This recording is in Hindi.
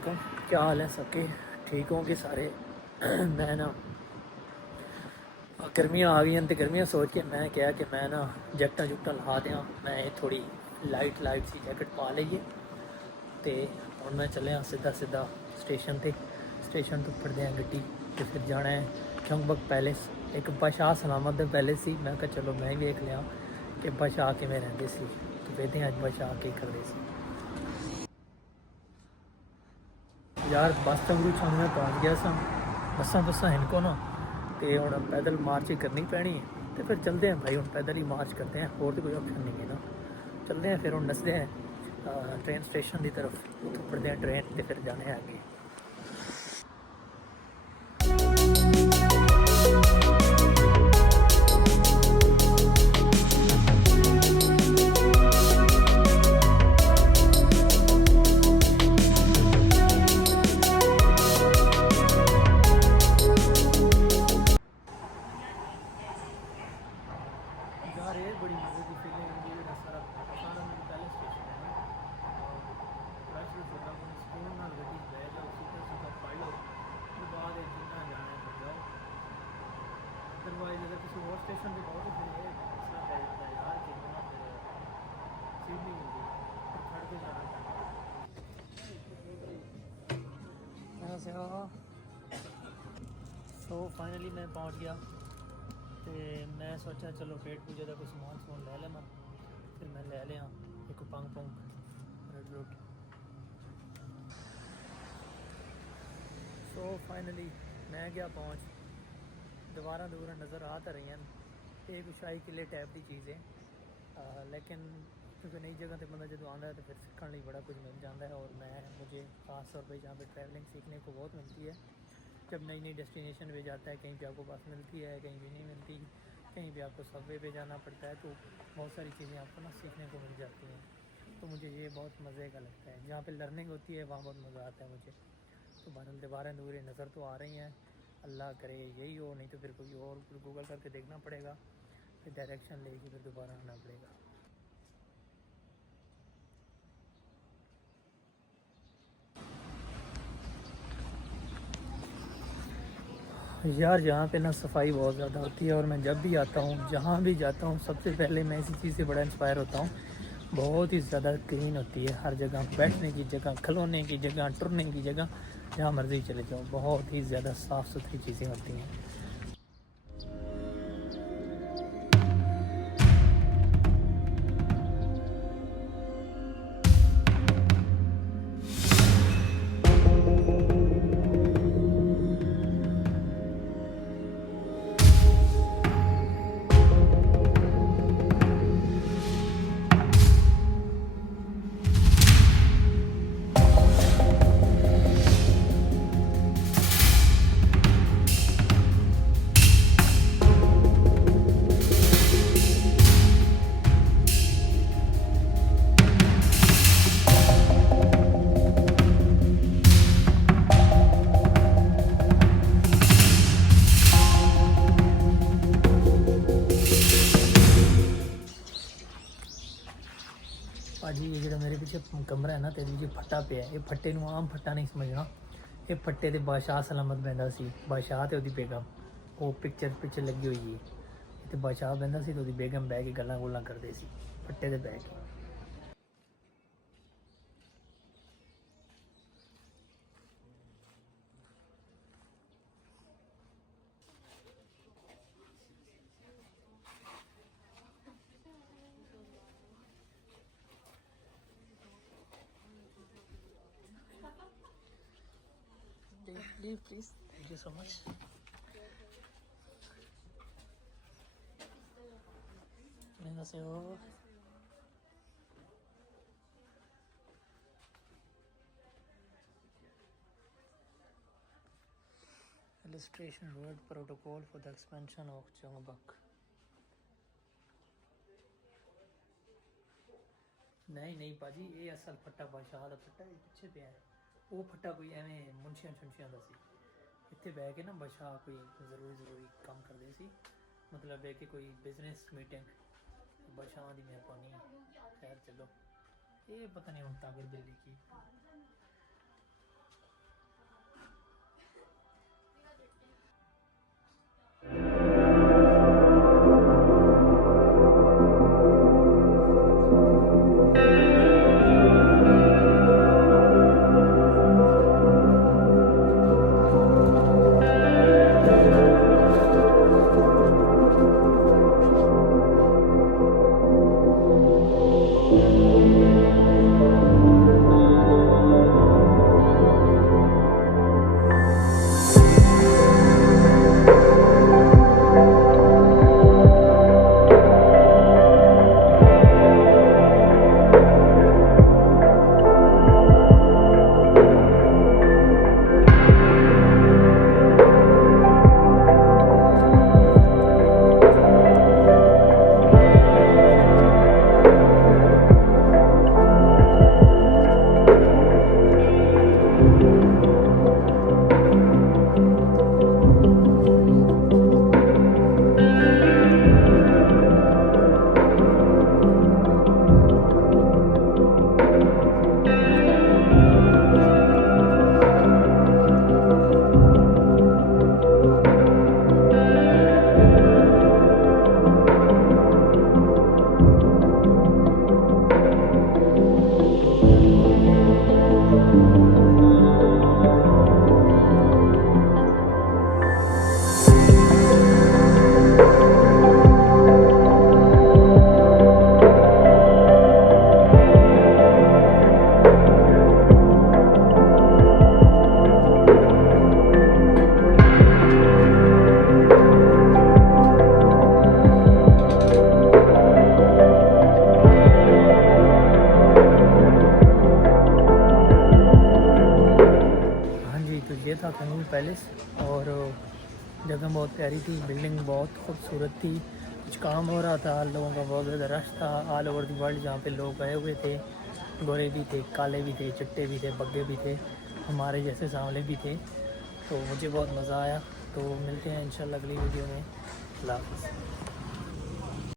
वालेकुम। क्या हाल है सबके? ठीक होंगे सारे। मैं ना गर्मियाँ आ गई हैं तो गर्मियाँ सोच के मैं क्या कि मैं ना जैकटा जुकटा ला दें। मैं थोड़ी लाइट सी जैकेट पा लीए तो हम मैं चलिया सीधा स्टेशन ते स्टेशन तो फटदे हैं गड्डी तो फिर जाना है चंगबक पैलेस। एक बादशाह सलामत दे पैलेस सी। मैं कहा चलो मैं वेख लिया कि बादशाह किवें रहिंदे सी तो वेखते हैं अज बादशाह की करदे सी। यार बस तंगरू छान में पहुँच गया सा। बसा इनको ना तो हम पैदल मार्च ही करनी पैनी है तो फिर चलते हैं भाई। हम पैदल ही मार्च करते हैं और तो कोई ऑप्शन नहीं है ना। चलते हैं फिर हम नसते हैं ट्रेन स्टेशन की तरफ। उतो पढ़ते हैं ट्रेन तो फिर जाने हैं आगे। यार ये बड़ी मज़े की फीलिंग होंगी जो सारा सारा मेरे पहले स्टेशन है ना। रश रुश होता है सुकून नाल गड्डी बह जाओ सीधा पढ़ लो तो बाद जितना जाना है फिर जाओ। अदरवाइज अगर किसी और स्टेशन पर जाओ तो फिर ये मसला पै जाता है यार कि ना फिर सीट नहीं मिलती फिर खड़ के जाना पैंदा। सो फाइनली मैं पहुंच गया तो मैं सोचा चलो पेट पूजा का कोई समान ले लेना। फिर मैं ले लिया एक पंग रेड रोटी। सो फाइनली मैं गया पहुंच। दीवारा नज़र आ तो रही हैं एक शाही किले टाइप की चीज़ है लेकिन क्योंकि नई जगह पर बंदा जो आता है तो फिर सीखने लिए बड़ा कुछ मिल जाता है। और मुझे ख़ास तौर पर यहाँ पर ट्रैवलिंग सीखने को बहुत मिलती है। जब नई नई डेस्टिनेशन पे जाता है कहीं पे आपको बस मिलती है कहीं भी नहीं मिलती, कहीं भी आपको सबवे पे जाना पड़ता है तो बहुत सारी चीज़ें आपको ना सीखने को मिल जाती हैं। तो मुझे ये बहुत मज़े का लगता है। जहाँ पे लर्निंग होती है वहाँ बहुत मज़ा आता है मुझे। तो बहरहाल दीवारें दूरें नज़र तो आ रही हैं। अल्लाह करे यही हो, नहीं तो फिर कोई और गूगल करके देखना पड़ेगा फिर डायरेक्शन लेके फिर दोबारा आना पड़ेगा। यार यहाँ पे ना सफाई बहुत ज़्यादा होती है और मैं जब भी आता हूँ जहाँ भी जाता हूँ सबसे पहले मैं इसी चीज़ से बड़ा इंस्पायर होता हूँ। बहुत ही ज़्यादा क्लीन होती है हर जगह, बैठने की जगह, खलोने की जगह, टुरने की जगह, जहाँ मर्ज़ी चले जाओ बहुत ही ज़्यादा साफ़ सुथरी चीज़ें होती हैं। भाजी ये जो मेरे पीछे कमरा है ना तो ये फट्टा पे है। ये फट्टे को आम फट्टा नहीं समझना। ये फट्टे तो बादशाह सलामत बहता सी। बादशाह तो उसकी बेगम वो पिक्चर पिक्चर लगी हुई है तो बादशाह बहता सी तो उसकी बेगम बह के गल्लां गुल्लां करते सी फट्टे ते बह के। Leave please. Thank you so much. 안녕하세요. Illustration Road Protocol for the expansion of Chongbuk. नहीं भाजी ये असल फट्टा बादशाह का फट्टा ये पिछे पे है। वो फट्टा कोई एवं मुंशियां छुंशियां का सी। इतने बह के ना बादशाह कोई ज़रूरी काम करते सी। मतलब है कि कोई बिजनेस मीटिंग बादशाह की मेहरबानी। खैर चलो ये पता नहीं हूँ ताकि दिल्ली की ये था खंगूर पैलेस। और जगह बहुत प्यारी थी, बिल्डिंग बहुत खूबसूरत थी। कुछ काम हो रहा था, लोगों का बहुत ज़्यादा रश था ऑल ओवर द वर्ल्ड, जहाँ पे लोग गए हुए थे। गोरे भी थे, काले भी थे, चिट्टे भी थे, बग्गे भी थे, हमारे जैसे सांवले भी थे। तो मुझे बहुत मज़ा आया। तो मिलते हैं इंशाल्लाह अगली वीडियो में। अल्लाह हाफ़िज़।